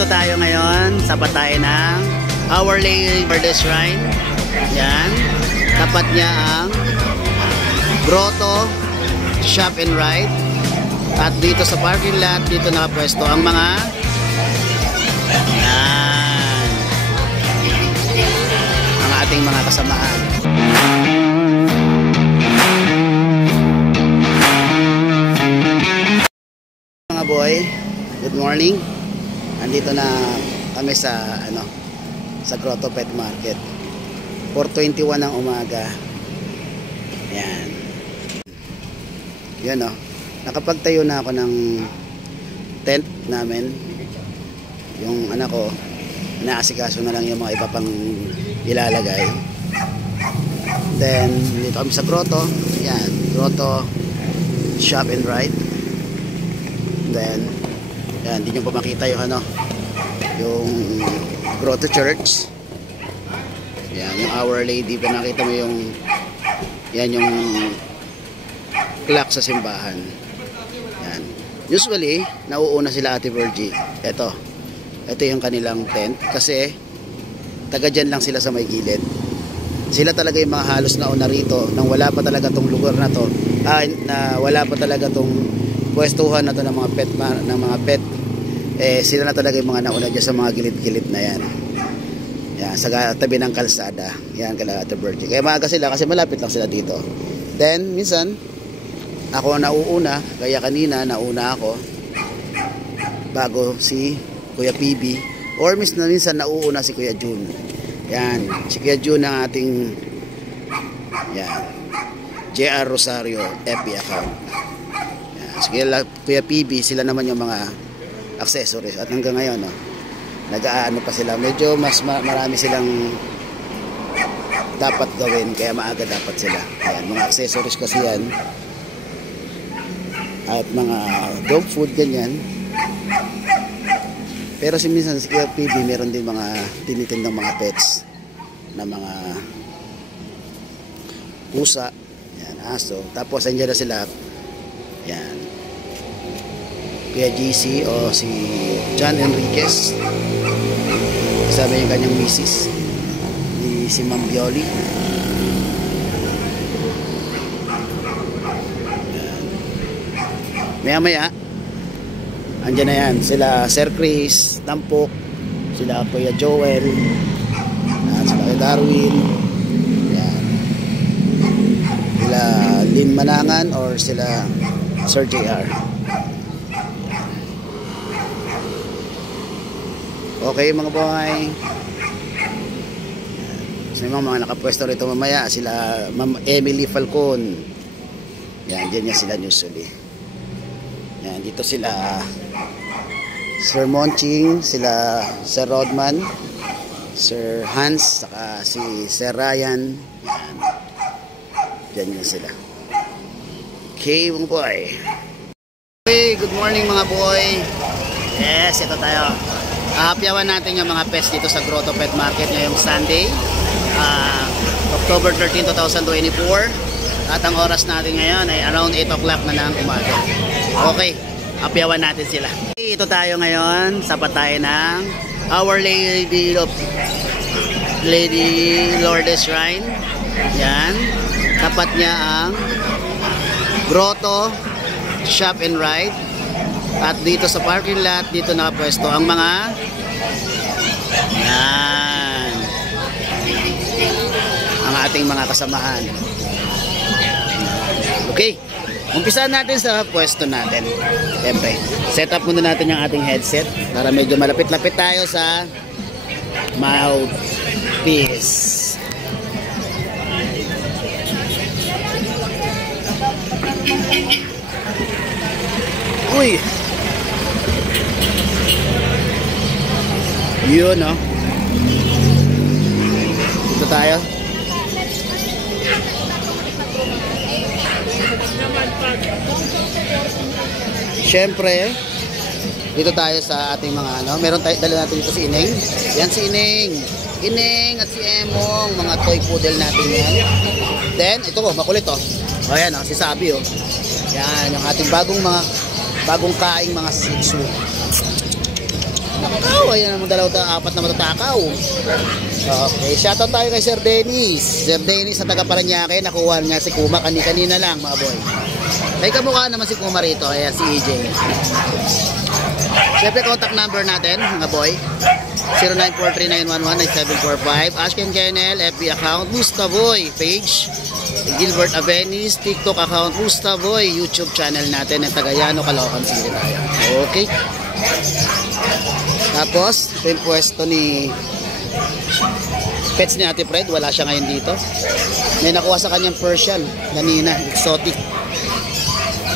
Dito tayo ngayon sa patay ng Our Lady Lourdes Shrine. Yan. Tapat niya ang Grotto Shop and Ride. At dito sa parking lot, dito nakapwesto ang mga yan, ang ating mga kasamaan. Mga boy, good morning. Andito na kami sa sa Grotto Pet Market. 4:21 ng umaga. Yan. Yan nakapagtayo na ako ng tent namin. Yung anak ko, inaasikaso na lang yung mga iba pang ilalagay. Then, dito kami sa Grotto. Yan, Grotto Shop and Ride. Then, yan, hindi nyo pa makita yung yung Grotto Church. Yan, yung Our Lady. Pinakita mo yung yan, yung clock sa simbahan. Yan. Usually, nauuna sila Ate Virgie. Ito yung kanilang tent. Kasi, taga dyan lang sila sa may gilid. Sila talaga yung mga halos nauna rito. Nang wala pa talaga tong lugar na to. Na wala pa talaga tong pwestuhan na to ng mga pet. Sila na talaga yung mga nauna dyan sa mga gilid-gilid na yan. Yan, sa tabi ng kalsada. Yan, kala Ate Virgie. Kaya maaga sila kasi malapit lang sila dito. Then, minsan, ako nauuna. Kaya kanina, nauna ako. Bago si Kuya PB. Or minsan nauuna si Kuya June. Yan, si Kuya June ang ating yan, JR Rosario FB account. Yan, si Kuya PB, sila naman yung mga accessories. At hanggang ngayon, nag-aano pa sila. Medyo mas marami silang dapat gawin. Kaya maaga dapat sila. Ayan, mga accessories kasi yan. At mga dog food, ganyan. Pero minsan si Kuya PB meron din mga tinitindang mga pets na mga pusa, yan, aso. Tapos andyan na sila, yan, Kuya GC o si John Enriquez, kasama yung kanyang misis, si Ma'am Bioli. Maya andyan na yan sila Sir Chris Tampok, sila Kuya Joel, sila Kuya Darwin, yan, sila Lynn Manangan or sila Sir JR. Okay mga boy, so yung mga nakapwesto rito mamaya sila Ma'am Emily Falcon. Yan, dyan sila usually. Yan, dito sila Sir Monching, sila Sir Rodman, Sir Hans, saka si Sir Ryan. Yan. Diyan sila. Okay, mga boy. Okay, good morning mga boy. Yes, ito tayo. Hapyawan natin yung mga pets dito sa Grotto Pet Market ngayong Sunday, October 13, 2024. At ang oras natin ngayon ay around 8 o'clock na ng umaga. Okay, hapyawan natin sila. Ito tayo ngayon sa patay ng Our Lady Lourdes Shrine. Yan. Tapat niya ang Grotto Shop and Ride. At dito sa parking lot, dito nakapwesto ang mga yan, ang ating mga kasamaan. Okay, umpisahan natin sa pwesto natin. Siyempre, set up muna natin yung ating headset para medyo malapit-lapit tayo sa mouthpiece. Uy! Yun, Dito tayo. Siyempre, dito tayo sa ating mga meron tayo, dala natin dito si Ineng. Yan si Ineng. Ineng at si Emong, mga toy poodle natin yan. Then, ito makulit O yan si Sabi Yan, yung ating bagong kaing mga Shih Tzu. Nakakawa yan ang apat na matatakaw. Okay, shoutout tayo kay Sir Dennis. Sir Dennis sa taga Parañaque, nakuha niya si Kuma kanina lang mga boy. May kamukha naman si Kuma rito, ayan si EJ. Siyempre contact number natin mga boy, 0943-911-9745. Ashken Kennel, FB account, Mustaboy page, Gilbert Avenis, TikTok account, Mustaboy, YouTube channel natin ng Tagayano, Caloocan City tayo. Okay. Tapos, ito yung pwesto ni pets ni Ate Fred. Wala siya ngayon dito. May nakuha sa kanyang Persian kanina, exotic.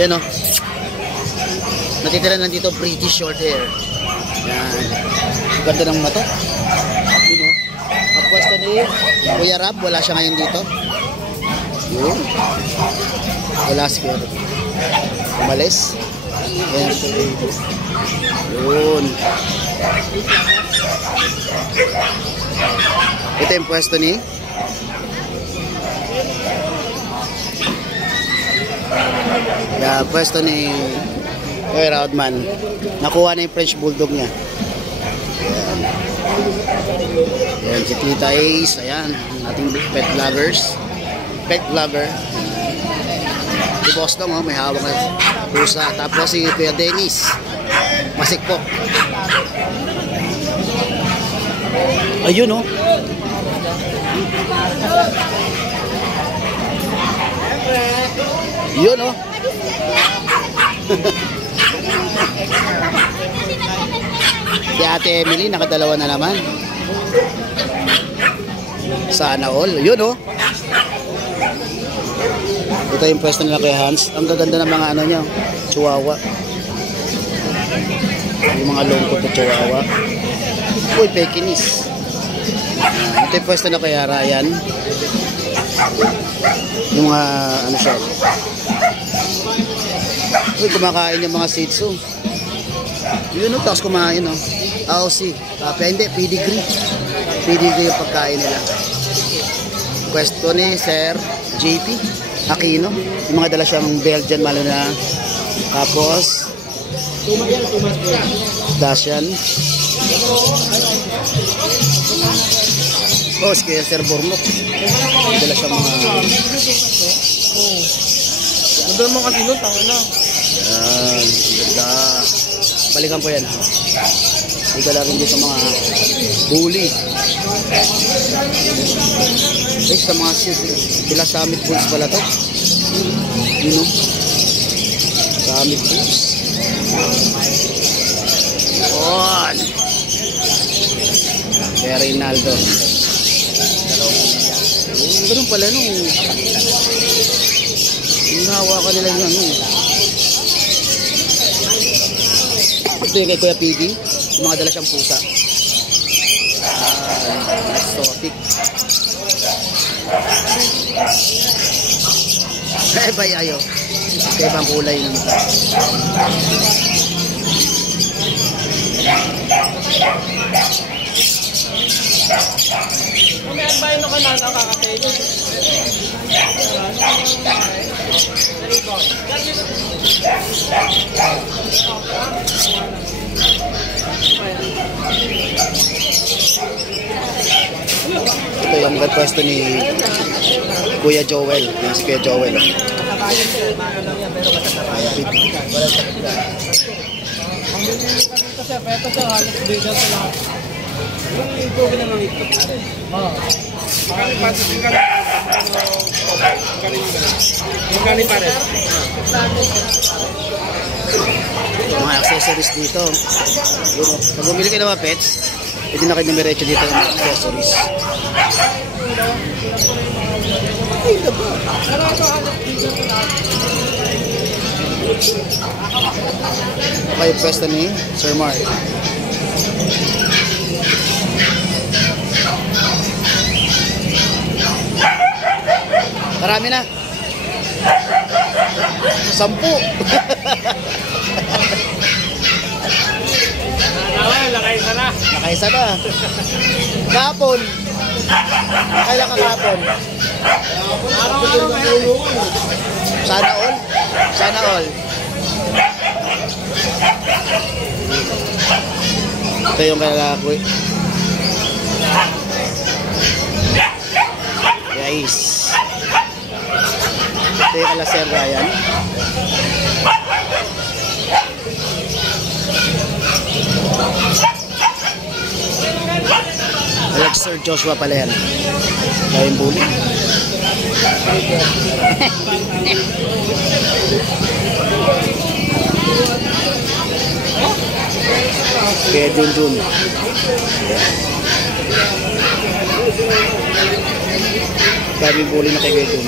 Yan o. Natitira lang dito British short hair. Yan. Ganda ng mata. Yun o. Ang pwesto ni Kuya Rab. Wala siya ngayon dito. Yun. Wala siguro. Umalis. Yan. Yun. Ito yung pwesto ni pwesto ni Kuya Rodman. Nakuha na yung French Bulldog niya. Ayan. Ayan si Tita Ace. Ayan, ating pet vloggers. Pet vlogger. Si Boss Dong, may hawak na pusa. Tapos si Kuya Dennis. Masikpok. Ayun oh. Yun oh. Si Ate Emily nakadalawa na naman. Sana all. Yun oh. Ito yung pwesto nila kay Hans. Ang gaganda ng mga ano niya, chihuahua. Yung mga longkot na chihuahua. Uy, Pekinis. Ito yung pwesto na kay Ryan. Yung mga ano siya. Uy, kumakain yung mga Shih Tzu. Yun o, tapos kumain o. Aussie. Hindi, pedigree. Pedigree yung pagkain nila. Pwesto ni Sir JP Aquino. Yung mga dala siyang Belgian malo na. Tapos Dacian. Oh, si Sir Bornok. Dala siyang mga ganda mo kasi nun, tanga na. yan, ganda. Balikan po yan. Ika lang rin dito mga bully. Ay, sa mga sila Summit Bulls pala to. Yun o. Summit Bulls. On. Kaya Reynaldo. Ganun pala no. Hinahawakan nila yung ano. Ito yung kay Kuya PB. Yung mga dala siyang pusa. Exotic. Eh ba ayaw. Kaya ibang kulay ng mata. May albino ka na nakakatay. Ito yung pwesto ni Kuya Joel. Yan si Kuya Joel. Ito sa halos bigyan sa lahat. Yung ito ginamang ito. Oo. Kali patisin ka lang. Kali pare. Mga accessories dito. Pag bumili ka ng mga pets, pwede na kayo numerecho dito ng mga accessories. Okay, pwesto ni Sir Mark. Marami na. 10. Nakaisa na. Nakaisa na. Kapon. Kailan ka kapon? Sana all. Sana all. Ito yung kalakoy. Guys. Ito yung kalaser Ryan. Alexander Joshua pala yan. Kayong bully. Kaya Junjun. Kayong bully na kay Junjun.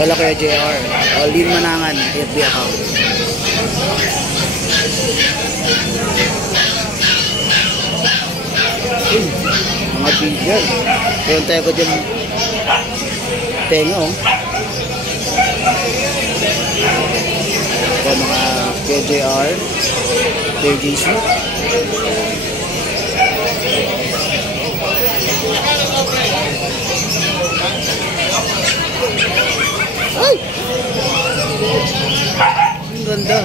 Wala kaya JR. Lin Manangan, FB account. Mga bigyan. Kaya tayo ko dyan tenga oh. Kaya mga KJR, KJC. Ay! Ang ganda.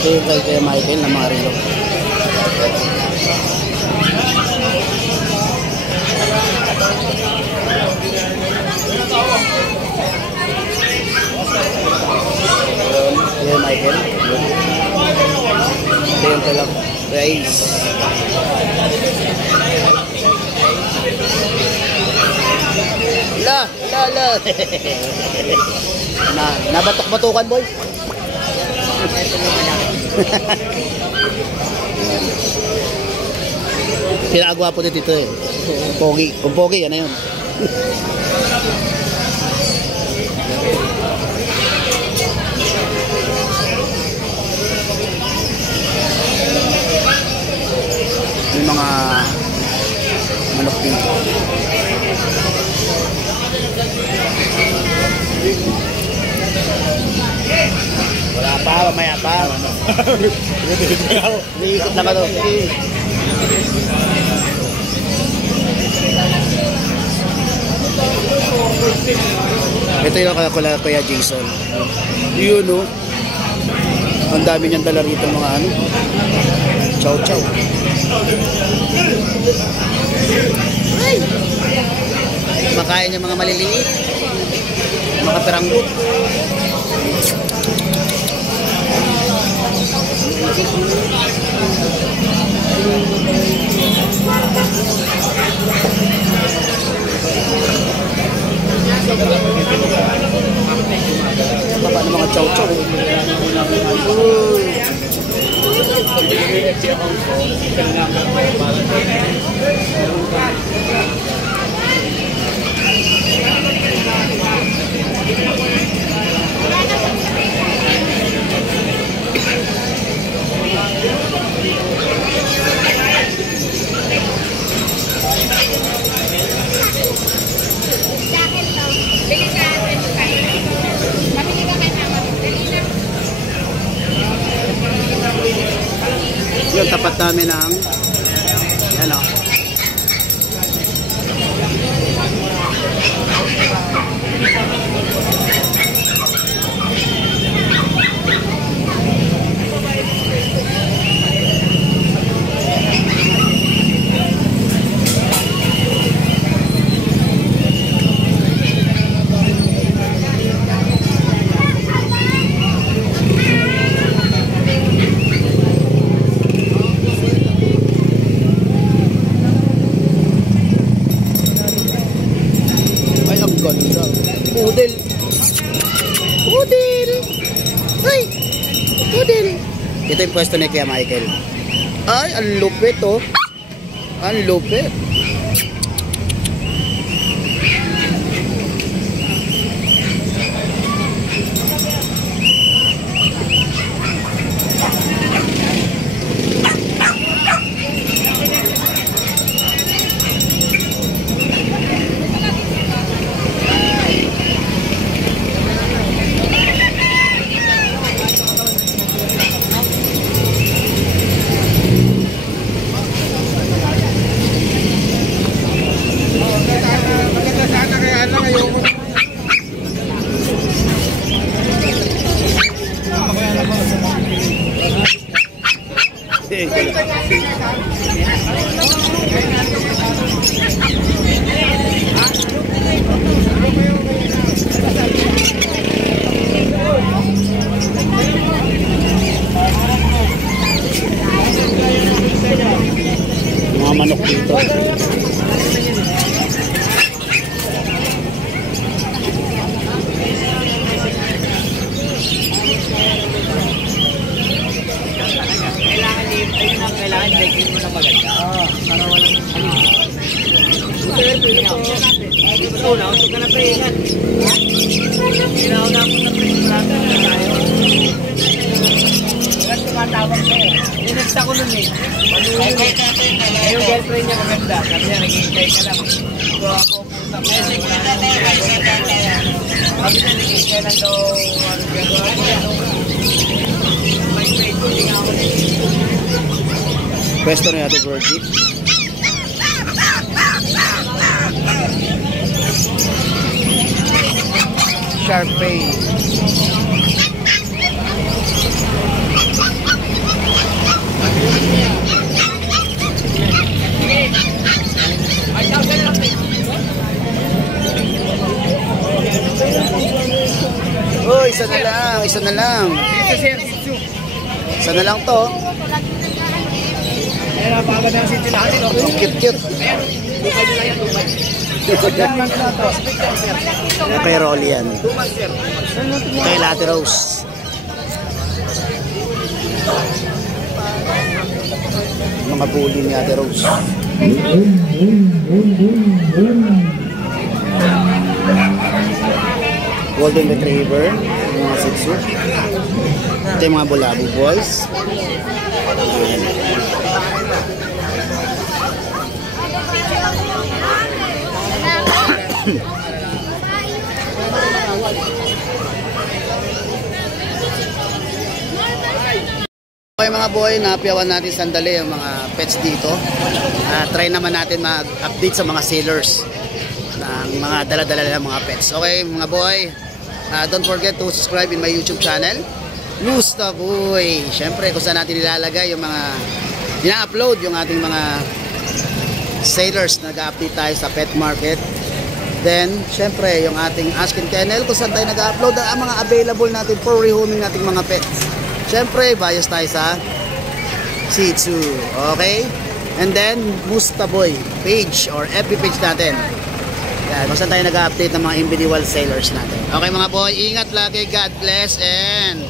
Ito yung kay Michael na mga relo. Kay Michael. Ito yung talag price. La. Nabatok-batukan boy. Pinagwa po dito eh. Pogi. Kung pogi, yan na yun. Yung mga manok dito. Wala pa, mamaya pa. Iikot na ka doon. Ito yung Kuya Jason. Yun no. Ang dami niyang dala rito mga ano. Chow chow. Ay! Makain yung mga maliliit. Mga peranggot. Baba ng mga chow-chow. Yung tapat namin ng yan o. Pudel. Pudel. Ay. Pudel. Ito yung pwesto ni Kuya Michael. Ay, ang lupit oh. Ang lupit. Mga manok dito. Kailangan breaking mo na maganda. Para walang ito na, ito ka na pre-ingat. Ginaw na ako na pre-ingat na tayo. Ba't tumatawag ko eh? Dinext ako nun eh. Yung girlfriend niya maganda. Sabi niya, naghihintay ka lang. So ako punta ko. Sabi niya, naghihintay lang daw. May grade ko, hindi nga ako Pwesto na Ate Virgie. Sharpay. Oh, isa na lang, isa na lang. Isa na lang to. Ayan, napagod ang city natin. Cute. Bukay nila yan, bukay. Kay Rolly yan. Kay Latte Rose. Mga bully ni Ate Rose. Golden Retriever. Mga Shih Tzu. Ito yung mga Bulabu Boys. Okay mga boy, napiyawan natin sandali yung mga pets dito. Try naman natin mag-update sa mga sellers ng mga dala-dala ng mga pets. Okay mga boy, don't forget to subscribe in my YouTube channel, Musta Boy. Siyempre kung saan natin nilalagay yung mga ina-upload yung ating mga sellers, nag-update tayo sa pet market. Then, syempre, yung ating Askin Kennel, kung saan tayo nag-upload ang mga available natin for rehoming nating mga pets. Syempre, bias tayo sa Shih Tzu. Okay? And then, Musta Boy page or FB page natin. Yan, kung saan tayo nag-update ng mga individual sellers natin. Okay mga boy, ingat lagi. God bless and